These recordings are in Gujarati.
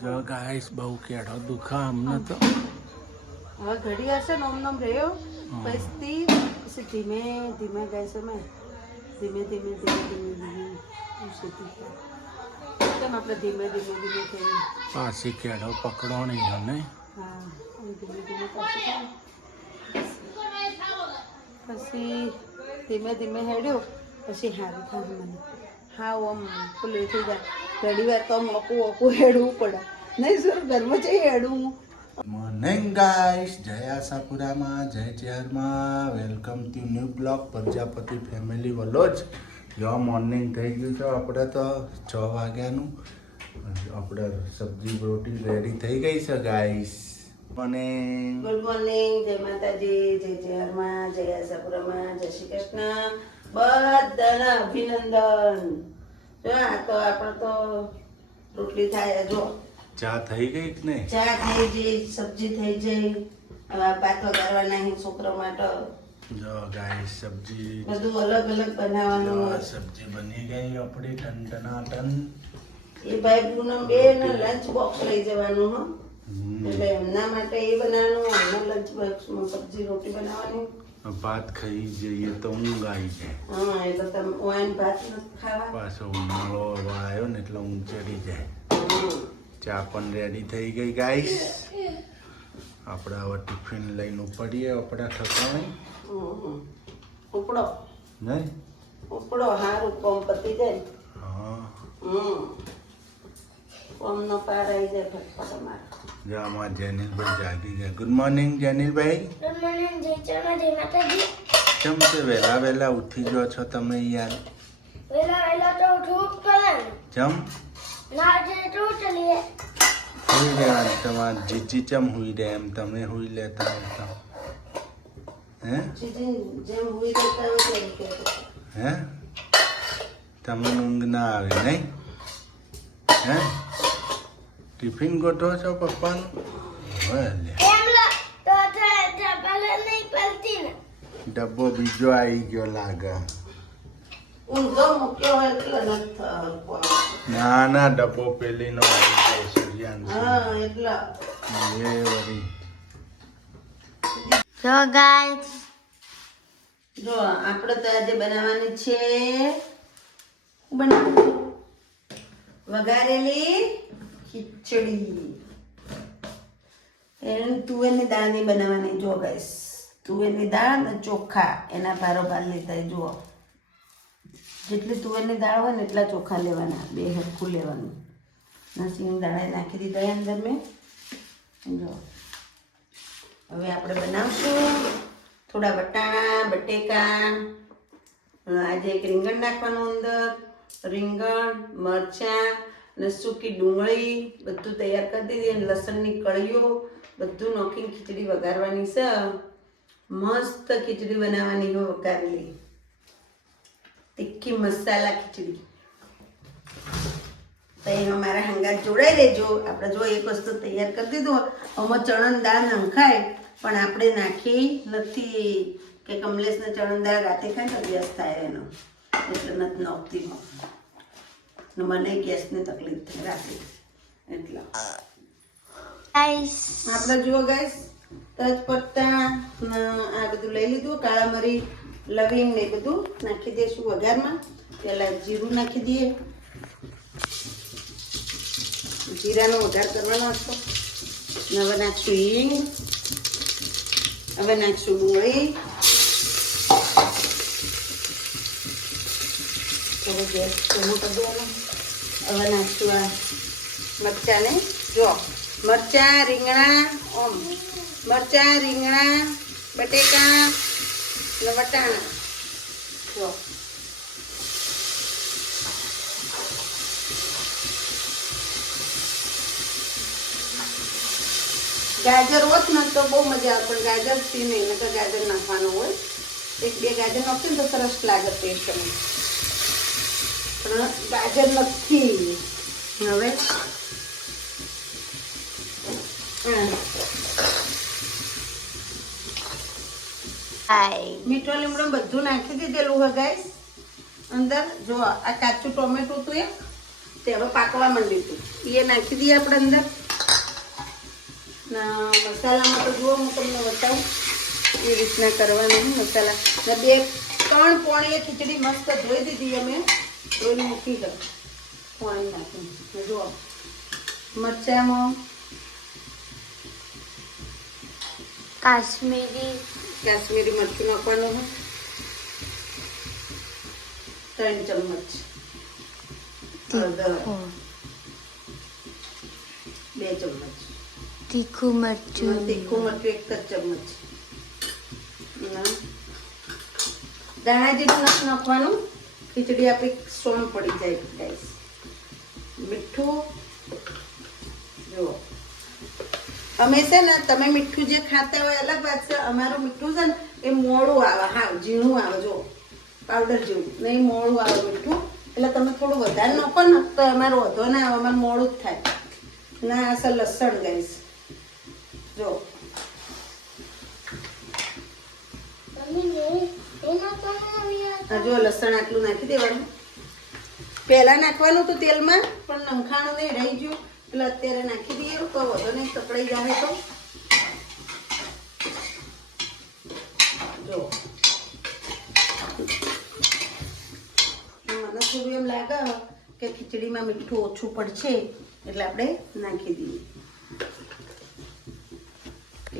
જો ગાઈસ બહુ કેડો દુખા અમને તો હવે ઘડી હશે ને ઓમ રહ્યો પછી ધીમે ધીમે ગાઈસ અમે ધીમે ધીમે ધીમે ધીમે ધીમે કેમ આપણે ધીમે ધીમે ધીમે થઈ પાછી કેડો પકડવાની છે ને હા ધીમે ધીમે પાછી પછી ધીમે ધીમે હેડ્યો પછી સારું થાય મને હા આમ પેલું થઈ જાય ઘડી વાર તો આમ ઓકું હેડવું પડે નહીં સર ઘરમાં જઈ હેડવું મોર્નિંગ ગાઈસ જય આશાપુરામાં જય ચેરમાં welcome to new blog Prajapati family vlog જો મોર્નિંગ થઈ ગયું છે આપણે તો 6 વાગ્યાનું આપણે સબ્જી રોટી રેડી થઈ ગઈ છે ગાઈસ અને ગુડ મોર્નિંગ જય માતાજી જય ચેરમાં જય આશાપુરામાં જય શ્રી કૃષ્ણ બધાને અભિનંદન જો આ તો આપણે તો રોટલી થાય જો ચા થઈ ગઈ કે નહીં ચા થઈ જઈ સબ્જી થઈ જઈ હવે ભાત વઘારવાના અહીં છોકરા માટે જો ગાઈસ સબ્જી બધું અલગ અલગ બનાવવાનું હોય. સબ્જી બની ગઈ આપણી ટન એ ભાઈ પૂનમ બે ને લંચ બોક્સ લઈ જવાનું હો એટલે એમના માટે એ બનાવવાનું એમના લંચ બોક્સમાં સબ્જી રોટી બનાવવાની ભાત ખાઈ જઈએ તો ઊંઘ આવી જાય હા એટલે તમે ઓઈન ભાત નથી ખાવા પાછો ઉનાળો આવ્યો ને એટલે ઊંઘ ચડી જાય ચા પણ રેડી થઈ ગઈ ગાઈસ આપણે હવે ટિફિન લઈને ઉપડીએ આપણા ઠકાણે ઉપડો નહીં ઉપડો હારું કોમ પતી જાય હા કોમ નો પાર આવી જાય ફટફટ અમારે જો આમાં જેનિલભાઈ જાગી ગયા ગુડ મોર્નિંગ જેનિલભાઈ ગુડ મોર્નિંગ જય ચેરમાં જય માતાજી કેમ છે વહેલા ઉઠી ગયો છો તમે યાર વેલા તો ઉઠવું જ પડે ને. ચમ ના જે તો ચલીએ હુઈ રહ્યા તમારે જીજી ચમ હુઈ રહ્યા એમ તમે હુઈ લેતા હતા હે જેમ હુઈ જતા હોય તેમ કે હે તમને ઊંઘ ના આવે નહીં હે ટિફિન ગોઠવો છો પપ્પાનું હવે લે એમ લા તો ભલે નહીં પડતી ને ડબ્બો બીજો આવી ગયો લાગે ઊંઘો મૂક્યો હોય એટલે નથી થતું. ના ડબ્બો પેલીનો આવી ગયો સૂર્યાંશ હા એટલા એ વળી તો ગાઈસ જો આપણે તો આજે બનાવવાની છે બનાવવાનું વઘારેલી ખીચડી એને તુવેરની દાળની બનાવવાની જો ગાઈસ તુવેરની દાળ અને ચોખા એના ભારોભાર લીધા જુઓ જેટલી તુવેરની દાળ હોય ને એટલા ચોખા લેવાના બે હરખું લેવાનું નસીની દાળ નાખી દીધા અંદર મેં જો હવે આપણે બનાવશું થોડા વટાણા બટેકા આજે એક રીંગણ નાખવાનું અંદર રીંગણ મરચાં અને સૂકી ડુંગળી બધું તૈયાર કરી દીધી અને લસણની કળીઓ બધું નાખીને ખીચડી વઘારવાની છે મસ્ત ખીચડી બનાવવાની હોય વઘારેલી તીખી મસાલા ખીચડી તો એમાં મારા હંગાત જોડાઈ લેજો આપણે જો એક વસ્તુ તૈયાર કરી દીધું આમાં ચણાની દાળ નંખાય પણ આપણે નાખી નથી કે કમલેશને ચણાની દાળ રાતે ખાય તો ગેસ થાય એનો એટલે નથી નાખતી મને ગેસની તકલીફ થાય રાતે એટલે ગાઈસ આપણે જુઓ ગાઈસ તજપત્તા આ બધું લઈ લીધું કાળા મરી લવિંગ ને બધું નાખી દઈશું વઘારમાં પહેલાં જીરું નાખી દઈએ જીરાનો વઘાર કરવાનો હતો હવે નાખશું હિંગ હવે નાખશું ડુંગળી થોડો ગેસ ધીમો કરી દેવાનો હવે નાખશું આ મરચાંને જો મરચાં રીંગણા બટેકા ને વટાણા જો ગાજર હોત ને તો બહુ મજા આવે પણ ગાજર થી નહીં તો ગાજર નાખવાનું હોય એક બે ગાજર નાખીએ ને તો સરસ લાગે ટેસ્ટ પણ ગાજર નથી હવે મીઠો લીમડો બધું નાખી દીધેલું હોય ગાઈસ અંદર જો આ કાચું ટોમેટું હતું તે તે હવે પાકવા માંડ્યું હતું એ નાખી દઈએ આપણે અંદર. ના મસાલામાં તો જુઓ હું તમને બતાવું એ રીતના કરવાનું મસાલા. ને 2-3 પોણીએ ખીચડી મસ્ત ધોઈ દીધી અમે, ધોઈને મૂકી દો પોણી નાખીને. જુઓ મરચાંમાં કાશ્મીરી મરચું નાખવાનું હોય 3 ચમચ. હળદર 2 ચમચ. તીખું મરચું 1 જ ચમચ. દાણા જેટલું નાખવાનું, ખીચડી આપણી સ્ટ્રોંગ પડી જાય ગાઈસ. મીઠું જુઓ અમે છે ને, તમે મીઠું જે ખાતા હોય અલગ વાત છે, અમારું મીઠું છે ને એ મોડું આવે, હા ઝીણું આવે, જો પાવડર જેવું નહીં, મોડું આવે મીઠું. એટલે તમે થોડું વધારે નાખો ને તો અમારું વધો ના આવે, અમારે મોડું જ થાય. ના અસલ લસણ ગાઈસ જો જો લસણ આટલું નાખી દેવાનું. પહેલા નાખવાનું તો તેલમાં, પણ નમખાણું નહીં રહી ગયું એટલે અત્યારે નાખી દઈએ તો વધુ નહીં સકડાઈ જાય. તો જો મને થોડું એમ લાગે કે ખીચડીમાં મીઠું ઓછું પડશે એટલે આપણે નાખી દઈએ.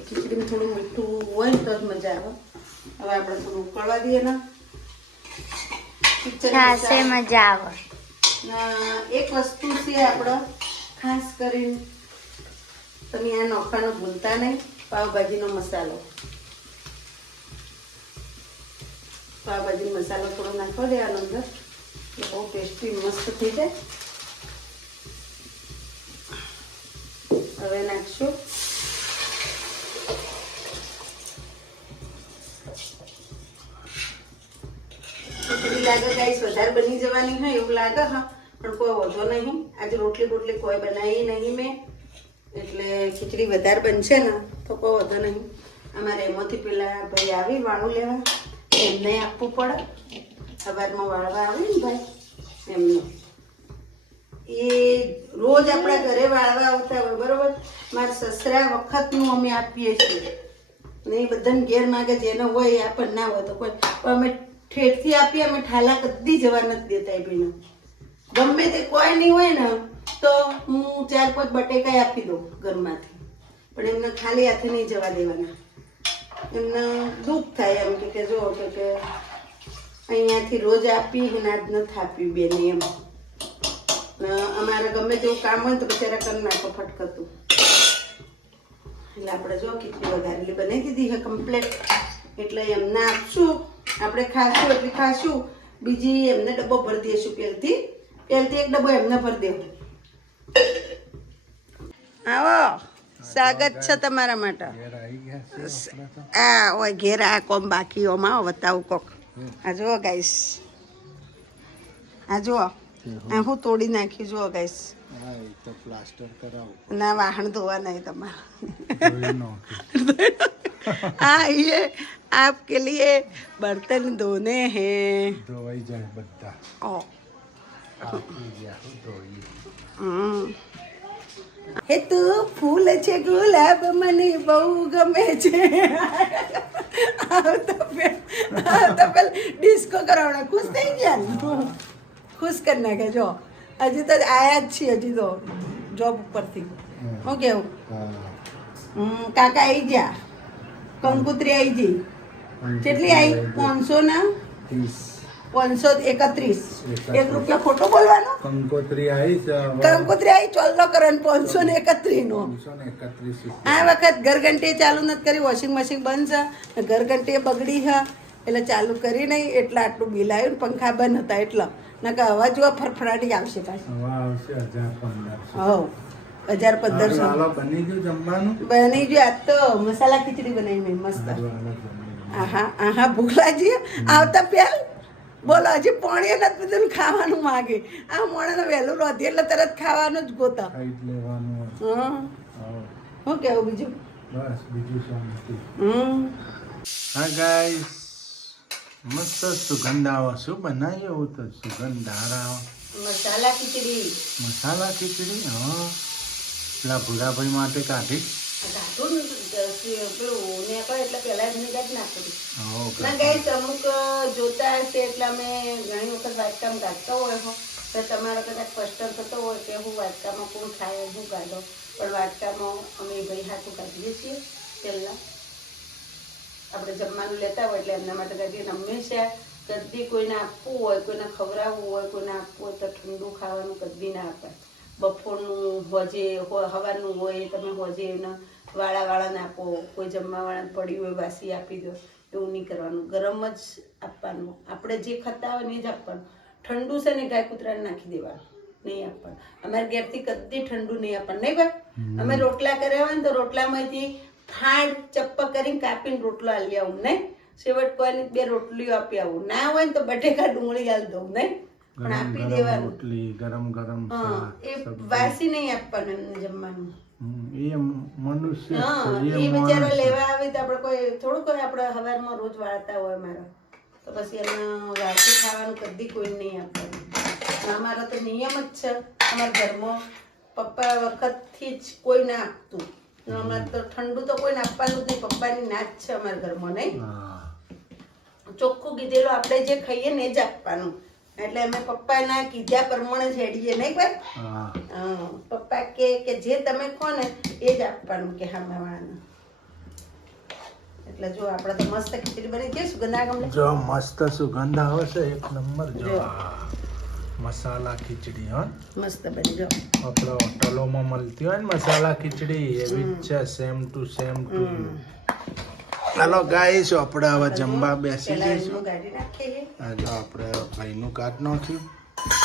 ખીચડીમાં થોડું મીઠું હોય ને તો જ મજા આવે. હવે આપણે થોડું ઉકળવા દઈએ ને. ખાસે મજા આવે. એક વસ્તુ છે આપણે ખાસ કરીને તમે આ નાખવાનું ભૂલતા નહીં, પાવભાજીનો મસાલો. પાવભાજીનો મસાલો થોડો નાખવા દેવાનો અંદર, એટલે બહુ ટેસ્ટી મસ્ત થઈ જાય. હવે નાખશું લાગે ગાઈસ વધારે બની જવાની હોય એવું લાગે, હા પણ કોઈ વધો નહીં. આજે રોટલી કોઈ બનાવી નહીં મેં, એટલે ખીચડી વધારે બનશે ને તો કોઈ વધો નહીં. અમારે એમાંથી પેલા ભાઈ આવી વાળું લેવા, એમને આપવું પડે. સવારમાં વાળવા આવે ને ભાઈ એમનું, એ રોજ આપણા ઘરે વાળવા આવતા હોય બરોબર. મારા સસરા વખતનું અમે આપીએ છીએ ને એ બધાને ઘેર માગે જેનો હોય એ આપણને ના હોય તો કોઈ, અમે ઠેઠથી આપીએ. અમે ઠાલા કદી જવા નથી દેતા એ ભાઈને. ગમે તે કોઈ નહીં હોય ને તો હું 4-5 બટેકા આપી દઉં ઘરમાંથી, પણ એમને ખાલી હાથે નહીં જવા દેવાના. એમને દુઃખ થાય એમ કે જો કે અહીંયાથી રોજ આપી અને આજ નથી આપ્યું બેને એમ. અમારે ગમે તેવું કામ હોય તો બિચારા કરી નાખો ફટકતું. એટલે આપણે જો ખીચડી વધારેલી બનાવી દીધી છે કમ્પ્લેટ. એટલે એમને આપશું, આપણે ખાશું એટલે ખાશું, બીજી એમને ડબ્બો ભરી દઈશું. પહેલથી એક ડબ્બો એમને ભરી દેવું. આવો સ્વાગત છે તમારા માટે. આ હોય ઘેર આ કોમ બાકી ઓમાં બતાવું કોક. આ જુઓ ગાઈસ, આ જુઓ આ હું તોડી નાખ્યું. જુઓ ગાઈસ, ના વાહણ ધોવા નહીં તમારે. हाँ ये आपके लिए बर्तन धोने हैं. ધોવાઈ જાય બધા. હે તું ફૂલ છે ગુલાબ મને બહુ ગમે છે. આવતો પેલા ડિસ્કો કરાવડા ખુશ થઈ ગયા, ખુશ કરી નાખે. જો હજી તો આયા જ છીએ, હજી તો જોબ ઉપરથી. શું કેવું કાકા આવી ગયા, કંકુત્રી આવી ગઈ. કેટલી આવી? 531. 1 રૂપિયા ખોટો બોલવાનો. કંકોત્રી આવી છે. કંકુત્રી આવી ચોલ્લો કરે 531 નો. 531. આ વખત ઘરઘંટી ચાલુ નથી કરી, વોશિંગ મશીન બંધ છે. ઘરઘંટી બગડી છે એટલે ચાલુ કરી નહીં, એટલે આટલું બિલ આવ્યું. પંખા બંધ હતા એટલે, નકર અવાજ જોવા ફરફરાટી આવશે પાછી. 1000-1500 બની ગયું જમવાનું. બની ગયું. આજ તો મસાલા ખીચડી બનાવી મેં મસ્ત. આહા ભૂખલાજી આવતા પહેલ બોલો, હજી પોણીએ નથી બધું ખાવાનું માગે. આ મોણાને વહેલું રોધી એટલે તરત ખાવાનું જ ગોતા. હા શું કેવું બીજું? બસ બીજું શાંતિ. હા ગાઈસ, મસ્ત સુગંધ આવે. શું બનાવ્યું? એવું તો સુગંધ આવે. મસાલા ખીચડી મસાલા ખીચડી હા પેલા ભૂરાભાઈ માટે કાઢી ગાધું ને પેલું ને કહે એટલે પહેલા એમને કાઢી નાખી ના ઓકે ગાઈસ અમુક જોતા હશે એટલે અમે ઘણી વખત વાટકામ કાઢતો હોય હો તો તમારો કદાચ ક્વેશ્ચન થતો હોય કે હું વાટકામાં કોણ ખાય હું કાઢો પણ વાટકામાં અમે ભાઈ હાથું કાઢીએ છીએ પહેલાં આપણે જમવાનું લેતા હોય એટલે એમના માટે કાઢીએ હંમેશા કદી કોઈને આપવું હોય કોઈને ખવડાવવું હોય કોઈને આપવું હોય તો ઠંડુ ખાવાનું કદી ના અપાય બપોરનું હોજે હવાનું હોય તમે હોજે એને વાળાને આપો કોઈ જમવાવાળાને પડ્યું હોય વાસી આપી દો એવું નહીં કરવાનું ગરમ જ આપવાનું આપણે જે ખાતા હોય ને એ જ આપવાનું ઠંડુ છે ને ગાય કૂતરાને નાખી દેવાનું નહીં આપવાનું અમારે ઘેરથી કદી ઠંડુ નહીં આપવાનું નહીં ભાઈ અમે રોટલા કર્યા હોય ને તો રોટલામાંથી ફાંડ ચપ્પા કરીને કાપીને રોટલો આલી આવું નહીં છેવટ કોઈને 2 રોટલીઓ આપી આવું ના હોય ને તો બટેકા ડુંગળી આલી દઉં નહીં પણ આપી દેવાનું રોટલી ગરમ ગરમ હા એ વાસી નહીં આપવાનું એમને જમવાનું એ મનુષ્ય હા છે, એ બિચારા લેવા આવે તો આપણે કોઈ થોડું કોઈ આપણે હવારમાં રોજ વાળતા હોય મારા તો પછી એને વાસી ખાવાનું કદી કોઈ નહીં આપવાનું અમારો તો નિયમ જ છે અમારા ઘરમાં પપ્પા વખતથી જ કોઈ ના આપતું અમારે તો ઠંડુ તો કોઈને આપવાનું જ નહીં પપ્પાની ના જ છે અમારા ઘરમાં નહીં હા ચોખ્ખું કીધેલું આપણે જે ખાઈએ ને એ જ આપવાનું એટલે અમે પપ્પાના કીધા પ્રમાણે જ હેડીએ નહીં ભાઈ હા પપ્પા કે જે તમે ખો ને એ જ આપવાનું કે સામેવાળાને એટલે જો આપણે તો મસ્ત ખીચડી બની છે સુગંધા ગમે જો મસ્ત સુગંધ આવે છે એક નંબર જો જો. મસાલા ખીચડી હા મસ્ત બની જો આપણે હોટલોમાં મળતી હોય ને મસાલા ખીચડી એવી જ છે સેમ ટુ ચાલો ગાઈસ આપણે હવે જમવા બેસી પેલા જઈશું એનું ગાડી નાખીએ આ જો આપણે ભાઈનું કાર્ડ નાખ્યું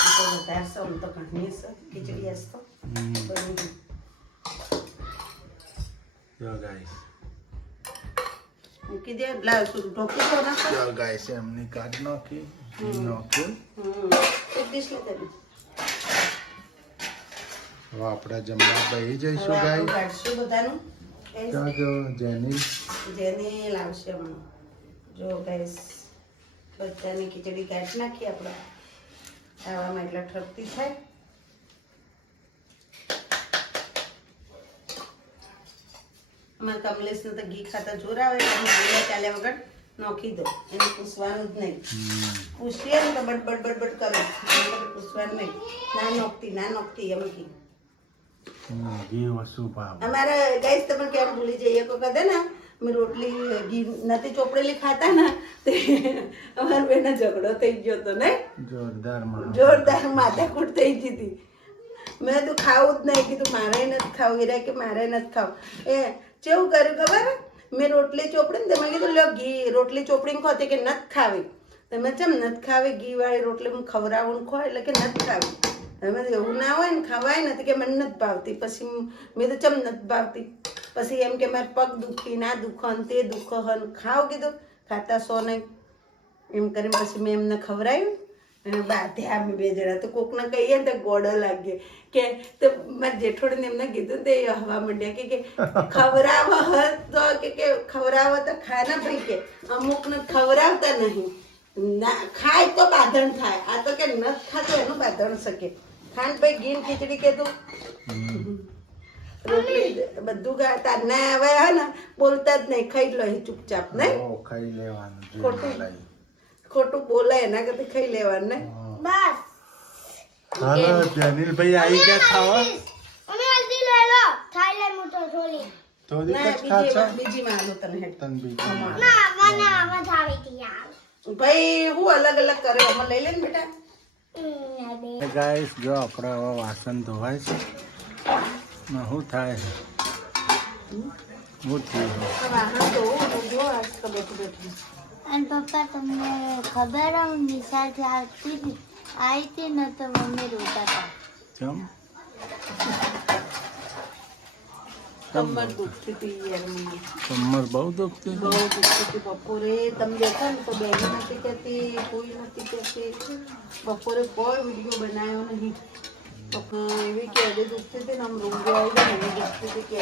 તો વધારે છે આમ તો ઘણી છે ખીચડી હશે તો બની ગઈ. જો ગાઈસ મૂકી દે લાવ શું ઢોકી તો નાખો જો ગાઈસ એમની કાર્ડ નાખી નાખ્યું એક ડીશ લેતા બી હવે આપણે જમવા બેસી જઈશું હવે ગાઈસ કાઢશું બધાનું ત્યાં જો જેની જેને લાવશે હમણાં જો ગાઈસ બધાની ખીચડી કાઢી નાખી આપણે ખાવામાં એટલે ઠરતી થાય અમારે કમલેશને તો ઘી ખાતા જોર આવે એટલે હું ચાલ્યા વગર નોખી દો એને પૂછવાનું જ નહીં પૂછીએ ને તો બટ કરે પૂછવાનું નહીં ના નોખતી એમ ઘી ઘી વસુ ભાવ અમારે ગાઈસ તમે કેમ ભૂલી જઈએ એક વખત હે ને મેં રોટલી ઘી નથી ચોપડેલી ખાતા ને તે અમારા બેનો ઝઘડો થઈ ગયો હતો ને જોરદાર માથાકૂટ થઈ ગઈ હતી મેં તો ખાવું જ નહીં કીધું મારે નથી ખાવું એ કે મારે નથી ખાવું એ કેવું કર્યું ખબર મેં રોટલી ચોપડી ને મેં કીધું લ્યો ઘી રોટલી ચોપડીને ખોતી કે નથી ખાવી તમે ચમ નથી ખાવી ઘી વાળી રોટલી હું ખવડાવું ખો એટલે કે નથી ખાવી હવે એવું ના હોય ને ખવાય નથી કે મને નથી ભાવતી પછી મેં તો ચમ નથી ભાવતી પછી એમ કે મારે પગ દુખી ના દુખો ને તે દુખો હન ખાવ કીધું ખાતા સો નહીં એમ કરીને પછી મેં એમને ખવડાવ્યું અને બાધ્યા અમે 2 જણા તો કોકને કહીએ ને તો ગોળો લાગે કે તો મારા જેઠોડીને એમને કીધું તે હવા માંડ્યા કે ખવડાવો તો કે ખવડાવો તો ખાના ભાઈ કે અમુકને ખવડાવતા નહીં ના ખાય તો બાંધણ થાય આ તો કે નથી ખાતો એનું બાંધણ શકે ખાંડ ભાઈ ઘી ખીચડી કીધું રોટલી બધું તાર ના આવે હે ને બોલતા જ નહીં ખાઈ લો ચૂપચાપ નહીં ખાઈ લેવાનું ખોટું બોલાય એના કરતા ખાઈ લેવાનું ને બસ હાલો જનીલભાઈ આવી ગયા ખાવા અમે જલ્દી લઈ લો થાઈલેન્ડ મોટો થોડી તો ના દીકત ખાચા બીજી માં આલો તને હેડ તન બીજી ના મને આમાં થાવી હતી યાર ભાઈ હું અલગ અલગ કરે આમાં લઈ લે ને બેટા ગાઈસ જો આપણે હવે વાસણ ધોવાય છે ને શું થાય છે હું થયું વાહન તો જો આજ તો બેઠું અને પપ્પા તમને ખબર હું નિશાળથી આવતી હતી ને તો મમ્મી રોતા હતા કેમ કમર દુખતી હતી યાર મને કમર બહુ દુખતી બહુ દુખતી હતી બપોરે તમે દેખો ને તો બેન નથી કહેતી કોઈ નથી કહેતી બપોરે કોઈ વિડીયો બનાવ્યો નહીં એવી કે હજી દુખતી હતી ને આમ રૂંગો આવી ગયો ને એવી દુખતી હતી કે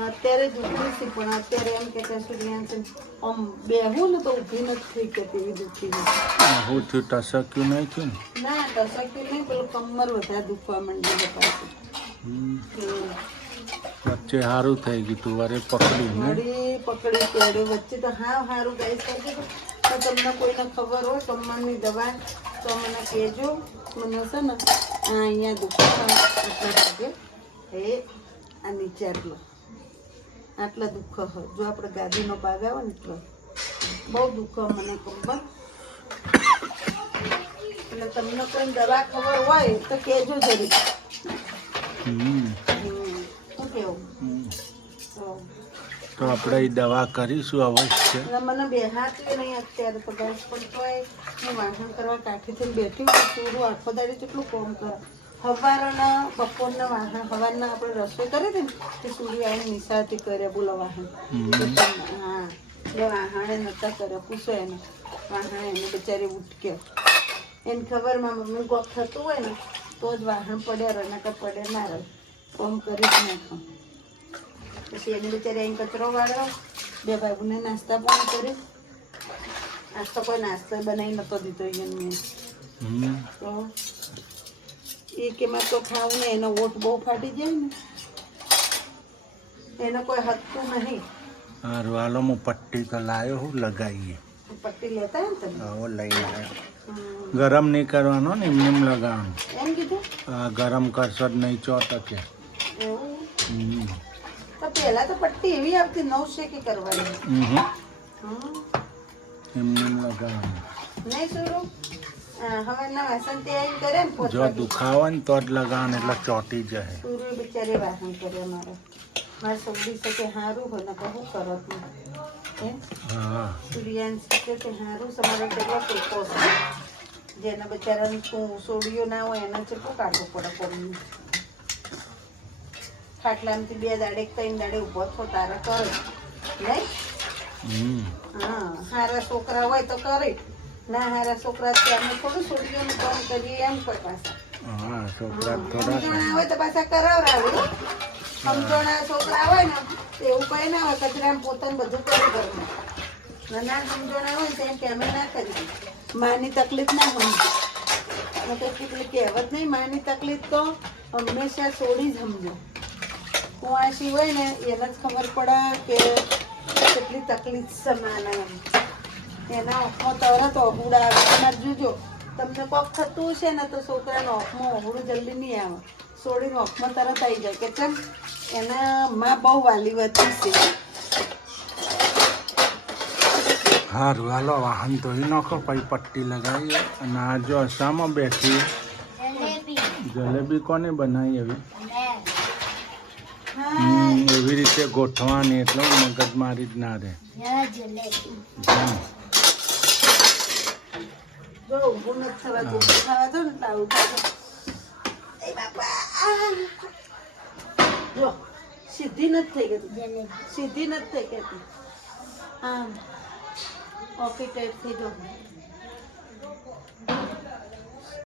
અત્યારે જ ઊભી હતી પણ અત્યારે એમ કે સૂર્યાંશ આમ બેહું ને તો ઊભી નથી થઈ કે તેવી દુખી હું થયું ટસક્યું નહીં થયું ના ટસક્યું નહીં પેલું કમર વધારે દુખવા માંડી પાછું ને વચ્ચે સારું થઈ ગયું તું વારે પકડી ને મળી પકડી ત્યારે વચ્ચે તો હા સારું ગાઈસ કરજો તો તમને કોઈને ખબર હોય કમરની દવા તો મને કહેજો મને છે ને અહીંયા દુખવા આટલા લાગે એ આ નીચે આટલા દુઃખ હોય જો આપણે ગાદીનો ભાગ આવે ને એટલો બહુ દુઃખ મને કમર એટલે તમને કોઈ દવા ખબર હોય તો કહેજો જરી હમ. શું કેવું તો આપણે એ દવા કરીશું અવશ્ય એટલે મને બેહાતું નહીં અત્યારે તો બસ પણ તોય હું વાસણ કરવા કાઠીથી બેઠી હોય પૂરું આખો દાડી કેટલું કામ કરે સવારના બપોરના વાહન સવારના આપણે રસોઈ કરી હતી ને તે સૂર્ય આવીને નિશાળથી કરે બોલો વાહન હા એટલે વાહણે નહોતા કર્યા પૂછો એને વાહણે એને બિચારી ઉઠક્યો એને ખબરમાં મમ્મી ગોપ થતું હોય ને તો જ વાહન પડ્યા રહે નકર પડે ના રહે કામ કરી જ નાખો પછી એની બિચારી અહીં કચરો વાળ્યો બે ભાઈઓને નાસ્તા પણ કર્યું આજ તો કોઈ નાસ્તો બનાવી નહોતો દીધો એને મેં તો એ કે મેં તો ખાવું ને એનો ઓઠ બહુ ફાટી જાય ને એને કોઈ હકતું નહીં સારું હાલો હું પટ્ટી તો લાવ્યો હું લગાવીએ પટ્ટી લેતા હોય ને તમે હવે લઈ આવ્યો ગરમ નહીં કરવાનો ને એમને એમ લગાવવાનું એમ કીધું આ ગરમ કરશો જ નહીં ચોટકે એવું હમ. તો પહેલા તો પટ્ટી એવી આવતી 9 શેકી કરવાની હમ. હમ. એમને એમ લગાવવાનું નહીં સુરું હવાના વાસણ તે આવીને કરે ને જો પોતવા દુખાવો ને તો જ લગાવવાનું એટલે ચોટી જાય સુરું બિચારે વાસણ કરે મારા સૌદી શકે સારું હોય ને કહું કરત નહીં હા સૂર્યાંશ કે તે સારું તમારે કેટલો ટેકો છે જેના બિચારાને સોડિયો ના હોય એને કેટલું કાઢવું પડે કોમનું ખાટલામાંથી 2 દાડે 3 દાડે ઊભો થો તારે કરે નહીં હમ. હા સારા છોકરા હોય તો કરે ના સારા છોકરા ત્યાં થોડું સોડિયોનું કામ કરીએ એમ કોઈ પાછા હા છોકરા થોડા સમજણા હોય તો પાછા કરાવરાવે સમજણા છોકરા હોય ને તો એવું કઈ ના હોય કચરામાં પોતાને બધું કરી કરવું ના સમજણા હોય ને તેમ અમે ના કરી માની તકલીફ ના સમજ કેટલી કહેવત નહીં માની તકલીફ તો હંમેશા છોડી જ સમજો કુંવાસી હોય ને એને જ ખબર પડે કે કેટલી તકલીફ છે માના એના ઓખમાં તરત ઓહુડા આવે તમારે જોજો તમને કોક થતું હશે ને તો છોકરાના ઓખમાં ઓહુડું જલ્દી નહીં આવે છોડીને ઓખમાં તરત આવી જાય કે કેમ એના માં બહુ વાલી વધી છે સારું હાલો વાહન ધોઈ નાખો પછી પટ્ટી લગાવીએ અને આ જો શામાં બેઠી જલેબી કોને બનાવી એવી એવી રીતે ગોઠવાની એટલે મગજ મારી જ ના રહે જો ઊભું નથી થવા દો ખાવા દો ને એટલે આવું થાય એ બાપા જો સીધી નથી થઈ ગઈ સીધી નથી થઈ ગઈ આમ ઓકે ટાઈપ થઈ જો